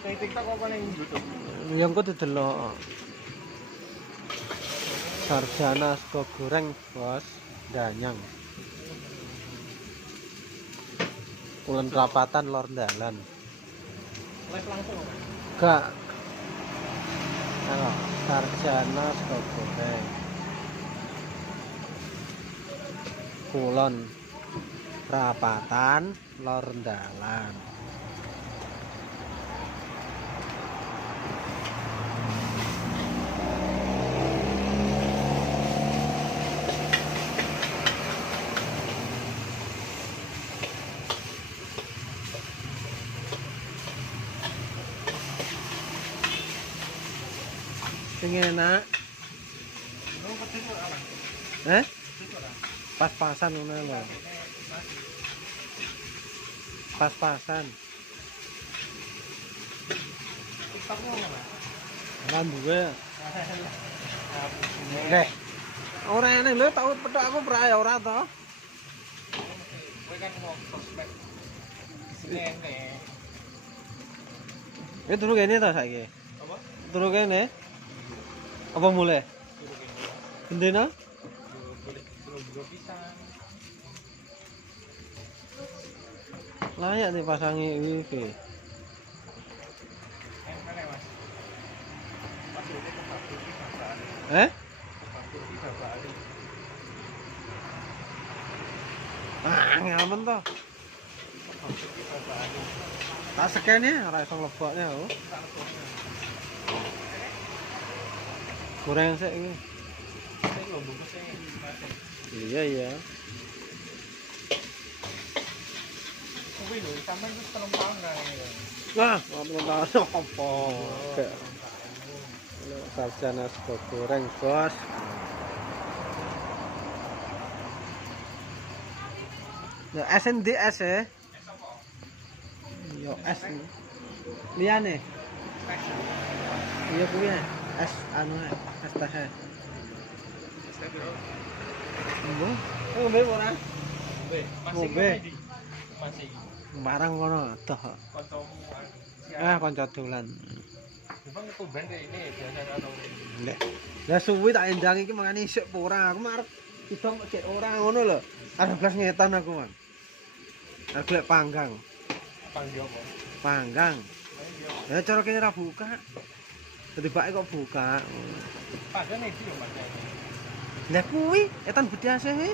Ning TikTok apa ning YouTube? Ya engko didelok. Sarjana sego goreng, Bos. Danyang. Kulon Prapatan lor dalan. Les langsung. Gak. Halo, sarjana sego goreng. Kulon Prapatan lor dalan. Sing enak. Pas-pasan ngono lho. Pas-pasan. TikTokmu ngono. Ora duwe. Nggih. Ora enak lho, tau petok aku prae ora to. Kowe kan mau prospek. Sini. Ya turu kene to saiki. Apa? Turu kene. Apa mulai? Gendena? Boleh pisan. Layak dipasangi wifi. Enak Mas. Maksudnya ke Batu iki bapakane. Batu iki bapakane. Ngamen to. Batu iki bapakane. Tak scan ya, ora iso mlebokne aku. Goreng sik iki. Sing lho bungkusnya. Iya iya. Kuwi lho sampean wis 3 tahun kan ya. Wah, ngono ta opo? Sarjana sego goreng, Bos. Ya SNDS ya. Yo S. Liyane. Iya kuwi S anu S teh. Mbah, ngombe ora? Ngombe. Masih Barang kono toh. kancamu Kanca dolan. Bang tumben deh ini biasa atau Lek. Lah suwi tak endang iki mangane isuk apa ora? Aku marep idong kok cek ora ngono lho. Ada blas ngetan aku, Mang. Aku lek panggang. panggil apa? Panggang. Ya cara kene ra buka. Dadi bake kok buka. Padahal iki yo Mas. Lah kuwi etan bedase kuwi.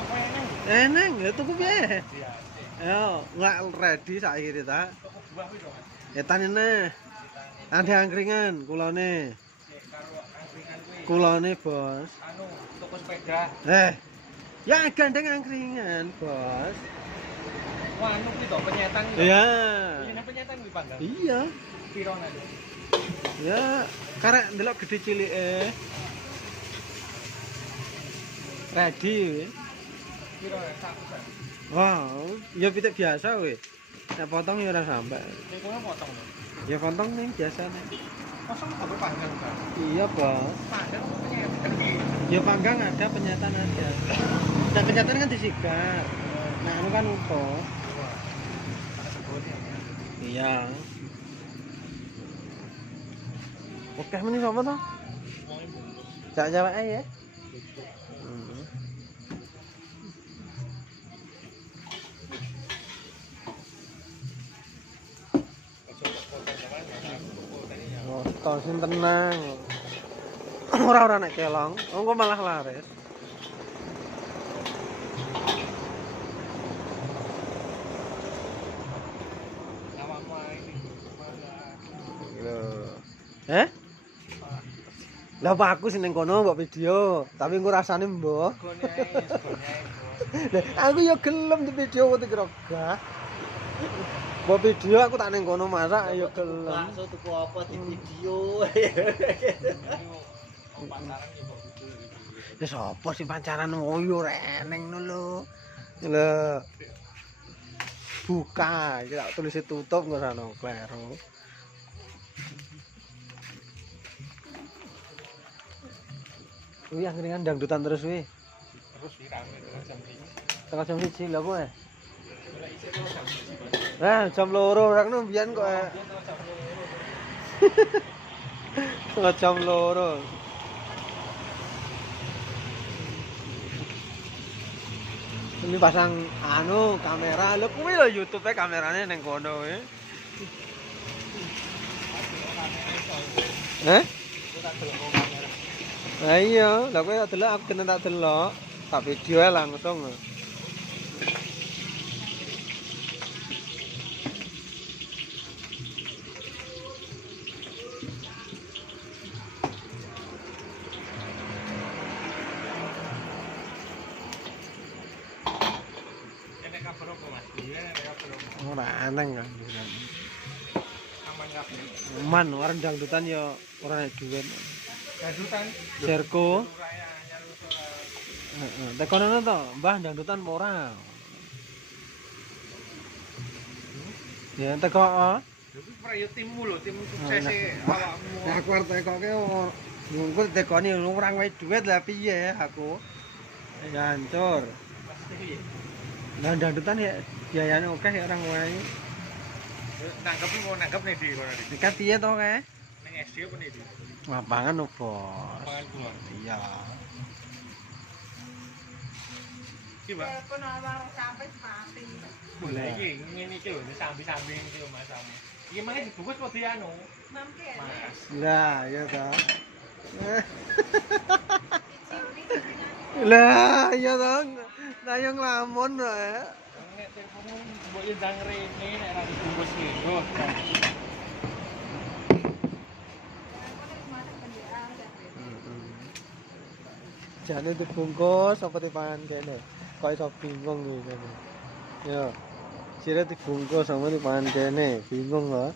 Apa eneng? Eneng, ya tuku piye? Iya. Yo, nggak ready saiki ta. Toko buah kuwi dong. Etan ini. Ada angkringan kulone. Karo angkringan kuwi. Kulone, Bos. Anu, toko sepeda. Ya gandeng angkringan, Bos. Wah, anu kuwi to penyetan kuwi. Iya. Ini penyetan kuwi panggang. Iya. Piro nek? Ya, karek ndelok gede cilike. Ready. Piro nek 100. Wow, ya pitik biasa we. Nek potong ya ora sampe. Nek kowe potong lho. Ya potong nih biasa nih. Kosong apa panggang kan? Iya, Bos. Panggang apa penyetan? Ya panggang ada, penyetan ada. Nah, penyetan kan disigar. Nah, anu kan utuh. Wah. Ada sebutnya. Iya. Oke, mending apa toh? Cak jawake ya. Oh, sing tenang. Ora nek kelong, engko malah laris. Awakmu iki. Lho. Lah apa aku sing ning kono mbok video, tapi engko rasane mbok. Segone ae, segone ae. Lah aku ya gelem di video kok kira gah. Mbok video aku tak ning kono masak ya gelem. Bakso tuku apa di video. Pacaran ya kok gitu. Ya sapa sing pacaran oyo reneng lho. Lho. Buka, iki tak tulis tutup engko sono kleru. Wih, angkringan dangdutan terus wih. Terus rame dengan jam 1. Tengah jam 1 lho kowe. Mulai isih terus jam 1. Jam loro ora ngono mbiyen kok. Setengah jam loro. Ini pasang anu kamera, lho kuwi lho YouTube-e kamerane ning kono kuwi. Lah iya, lah kowe tak delok aku kena tak delok. Tak video langsung. Ora aneh kan. Aman, orang dangdutan ya ora duit. Dangdutan. Serko. Heeh, tekono to, Mbah dangdutan apa ora? Ya teko. Iku prayo timmu lho, tim sukses awakmu. Nah, aku arep tekoke ngungkul tekoni ora wae duit lah piye aku. Ya hancur. Nah dangdutan ya biayane oke ya orang wae. Nangkep mau nangkep nih di kono iki. Ikan piye to kae? Ning SD apa nih di? Lapangan opo? Lapangan kulon. Iya. Iki, Mbak. Boleh iki ngene iki lho, sambi-sambi iki lho Mas. Iki mangke dibungkus kok di anu. Mas. Lah, ya ta. Lah, iya ta. Nayong lamun wae. Nek teleponmu mbok ndang rene nek ra dibungkus lho. Jane dibungkus apa dipangan kene? Kok iso bingung iki kene. Yo. Sire dibungkus sama dipangan kene, bingung lho.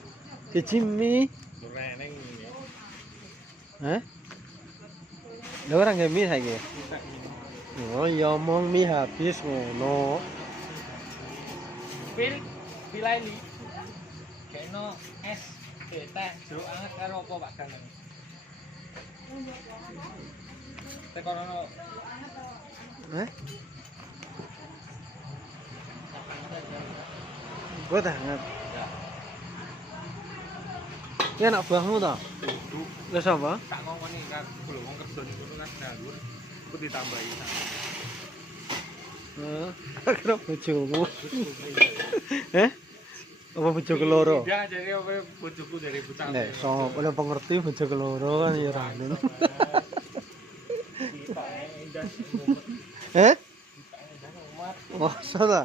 Siji mie. Rene iki. Hah? Lha ora nggih mie saiki. Oh, ya omong mie habis ngono. Pil Pilaili. Keno es teh jeruk anget karo apa Pak Ganeng? Tekono. Hah? Buat hangat. Ya anak buahmu toh? Lah sapa? Tak ngomongin kan, kalau wong kerja ning kono kan dalur, aku ditambahi. Kira bojomu. Eh? Apa bojo keloro? Dia jadi apa bojoku dari buta. Nek sapa oleh pengerti bojo keloro kan ya rane. Eh? Masa ta?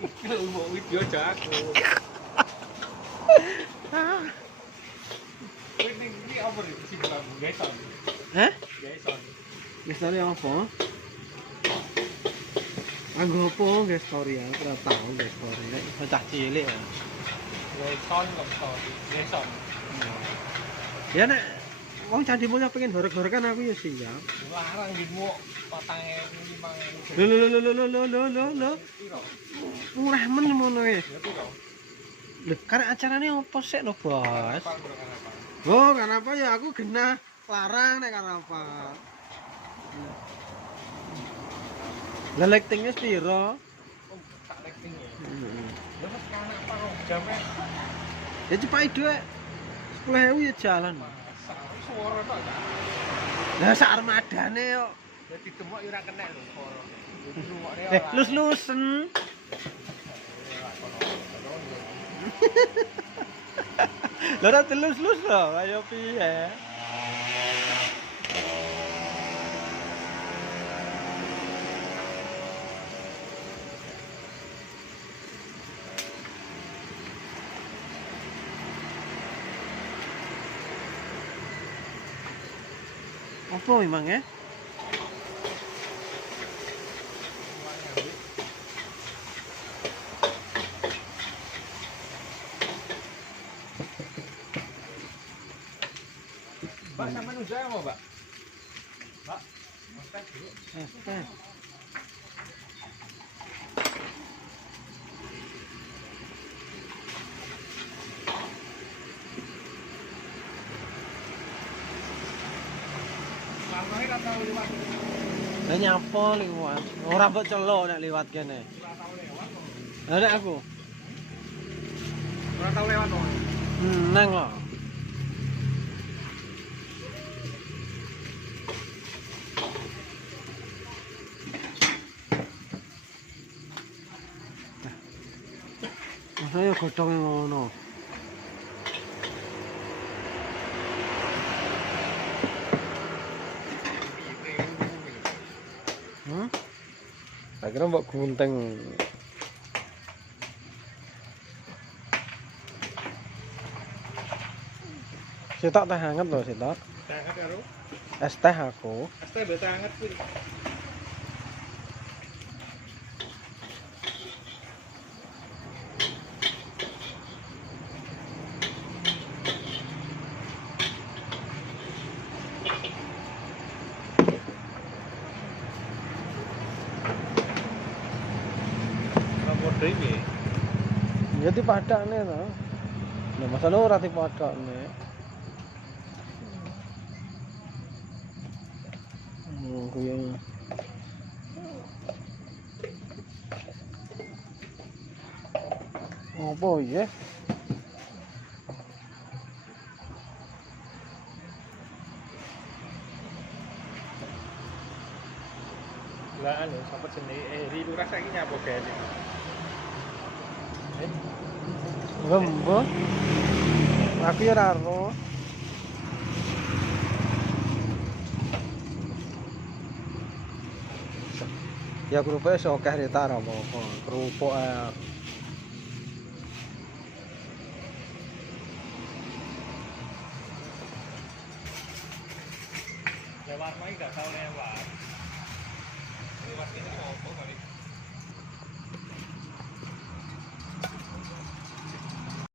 Iki mau video jago. Ini apa nih sih bilang Jason? Eh? Jason. Story apa? Anggo apa nggih story ya? Ora tau nggih story. Nek bocah cilik ya. Jason kok story. Jason. Ya nek wong Candi Mulya pengen horeg-horegan aku ya siap. Larang dimu 4.000 Lho. Murah men ngono e. Lho, karek acarane opo sik lho, Bos? Oh, kenapa ya aku genah larang nek kenapa? Lah lektingnya piro? Tak rating ya. Lha mas kanak paro jame. Ya cepai dhuwit 10.000 ya jalan. Suara tok. Lah sak armadane kok. Dadi demok ora kena lho suara. Lus-lusen. Lho ora telus-lus lho, ayo piye? Apa memang ya? Mbak sama usaha apa, Mbak? Mbak, makan dulu. Lamane kan tau liwat. Lah nyapa liwat? Ora mbok celuk nek liwat kene. Ora tau lewat kok. Lah nek aku. Ora tau lewat to. Neng lah. Masa ya godhong ngono. Tak kira mbok gunting. Sitok teh hangat lho, sitok. Hangat karo Es teh aku. es teh beta hangat kuwi. Nomor dhewe. Ya dipadakne to. Lah masalah ora dipadakne. Kuwi. Apa ya? Lah anu sapa jenenge Eri lurah saiki nyapa gawe. Gembo. Aku ya ora ero. Ya grupe iso akeh retar apa-apa. Kerupuk ae. Lewat mai gak tau lewat. Lewat ini opo